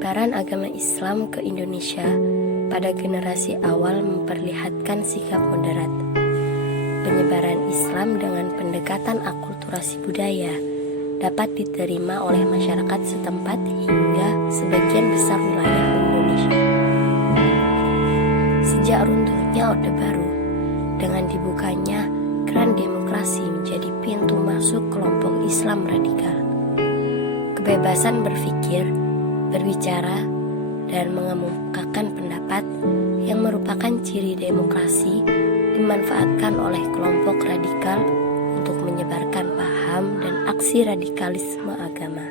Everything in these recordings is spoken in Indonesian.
Penyebaran agama Islam ke Indonesia pada generasi awal memperlihatkan sikap moderat. Penyebaran Islam dengan pendekatan akulturasi budaya dapat diterima oleh masyarakat setempat hingga sebagian besar wilayah Indonesia. Sejak runtuhnya Orde Baru, dengan dibukanya keran demokrasi menjadi pintu masuk kelompok Islam radikal. Kebebasan berpikir, berbicara, dan mengemukakan pendapat yang merupakan ciri demokrasi dimanfaatkan oleh kelompok radikal untuk menyebarkan paham dan aksi radikalisme agama.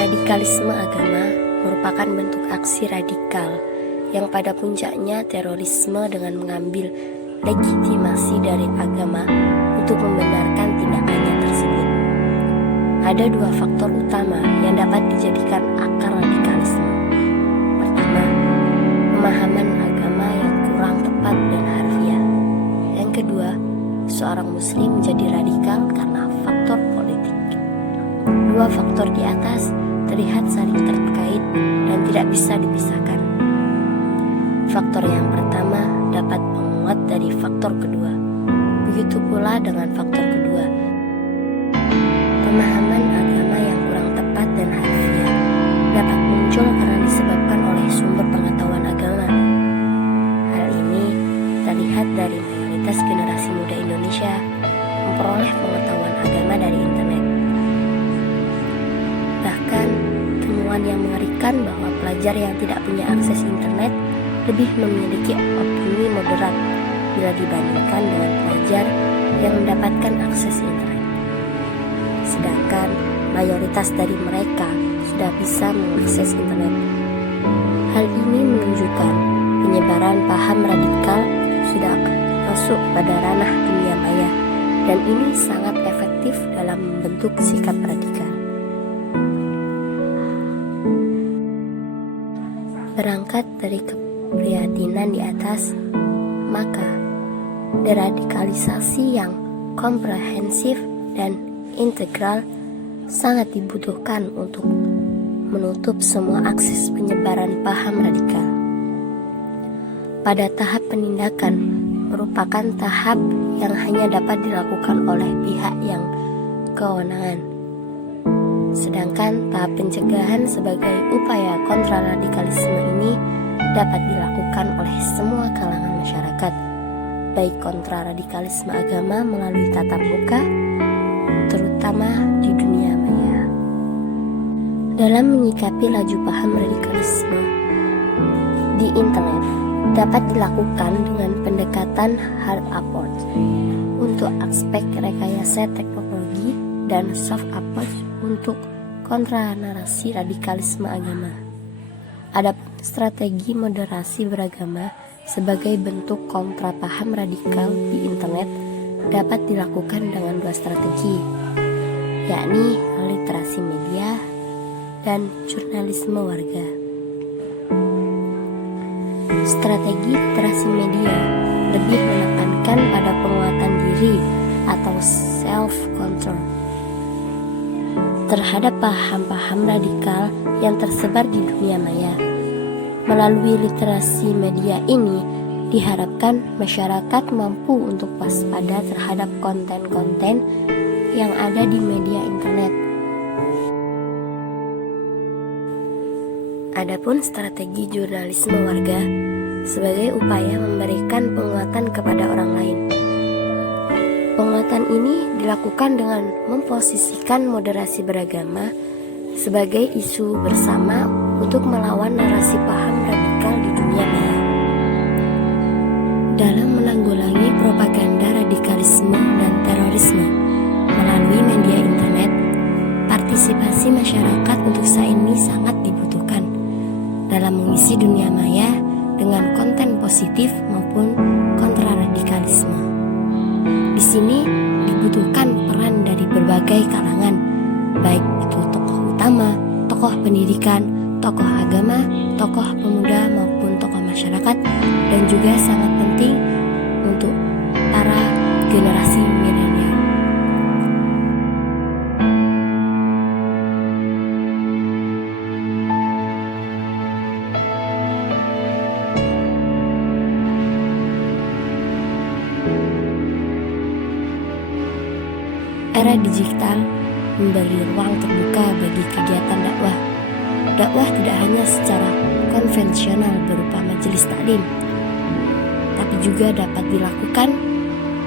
Radikalisme agama merupakan bentuk aksi radikal yang pada puncaknya terorisme dengan mengambil legitimasi dari agama untuk membenarkan tindakannya tersebut. Ada dua faktor utama yang dapat dijadikan akar radikalisme. Pertama, pemahaman agama yang kurang tepat dan harfiah. Yang kedua, seorang muslim menjadi radikal karena faktor politik. Dua faktor di atas terlihat saling terkait dan tidak bisa dipisahkan. Faktor yang pertama dapat menguat dari faktor kedua. Begitu pula dengan faktor kedua. Pemahaman agama yang kurang tepat dan harfiah dapat muncul karena disebabkan oleh sumber pengetahuan agama. Hal ini terlihat dari mayoritas generasi muda Indonesia memperoleh pengetahuan agama dari internet. Bahkan, temuan yang mengerikan bahwa pelajar yang tidak punya akses internet lebih memiliki opini moderat bila dibandingkan dengan pelajar yang mendapatkan akses internet. Sedangkan mayoritas dari mereka sudah bisa mengakses internet. Hal ini menunjukkan penyebaran paham radikal sudah masuk pada ranah dunia maya, dan ini sangat efektif dalam membentuk sikap radikal. Berangkat dari keprihatinan di atas, maka deradikalisasi yang komprehensif dan integral sangat dibutuhkan untuk menutup semua akses penyebaran paham radikal. Pada tahap penindakan merupakan tahap yang hanya dapat dilakukan oleh pihak yang kewenangan. Sedangkan tahap pencegahan sebagai upaya kontraradikalisme ini dapat dilakukan oleh semua kalangan masyarakat, baik kontraradikalisme agama melalui tatap muka, terutama di dunia maya. Dalam menyikapi laju paham radikalisme di internet dapat dilakukan dengan pendekatan hard approach untuk aspek rekayasa teknologi dan soft approach untuk kontra narasi radikalisme agama. Ada strategi moderasi beragama sebagai bentuk kontra paham radikal di internet dapat dilakukan dengan dua strategi, yakni literasi media dan jurnalisme warga. Strategi literasi media lebih menekankan pada penguatan diri atau self-control terhadap paham-paham radikal yang tersebar di dunia maya. Melalui literasi media ini, diharapkan masyarakat mampu untuk waspada terhadap konten-konten yang ada di media internet. Adapun strategi jurnalisme warga sebagai upaya memberikan penguatan kepada orang lain. Penguatan ini dilakukan dengan memposisikan moderasi beragama sebagai isu bersama untuk melawan narasi paham radikal di dunia maya. Dalam menanggulangi propaganda radikalisme dan terorisme melalui media internet, partisipasi masyarakat untuk saat ini sangat dibutuhkan dalam mengisi dunia maya dengan konten positif maupun kontraradikalisme. Di sini dibutuhkan peran dari berbagai kalangan, baik itu tokoh utama, tokoh pendidikan, tokoh agama, tokoh pemuda maupun tokoh masyarakat, dan juga sangat penting untuk para generasi milenial. Era digital memberi ruang terbuka bagi kegiatan dakwah. Dakwah tidak hanya secara konvensional berupa majelis taklim, tapi juga dapat dilakukan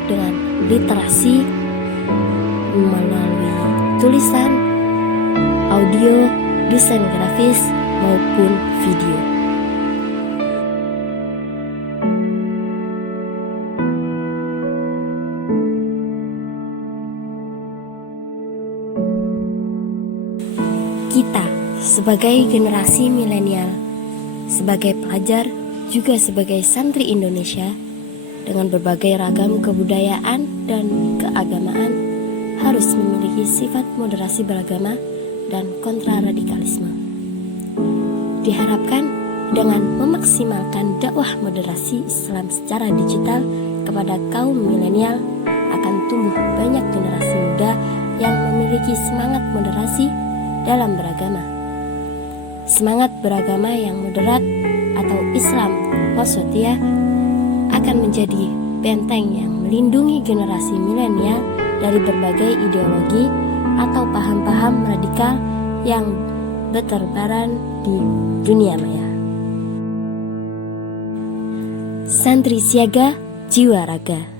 dengan literasi melalui tulisan, audio, desain grafis, maupun video. Kita sebagai generasi milenial, sebagai pelajar, juga sebagai santri Indonesia dengan berbagai ragam kebudayaan dan keagamaan harus memiliki sifat moderasi beragama dan kontraradikalisme. Diharapkan dengan memaksimalkan dakwah moderasi Islam secara digital kepada kaum milenial akan tumbuh banyak generasi muda yang memiliki semangat moderasi dalam beragama. Semangat beragama yang moderat atau Islam wasatiyah akan menjadi benteng yang melindungi generasi milenial dari berbagai ideologi atau paham-paham radikal yang berterbaran di dunia maya. Santri siaga, jiwa raga.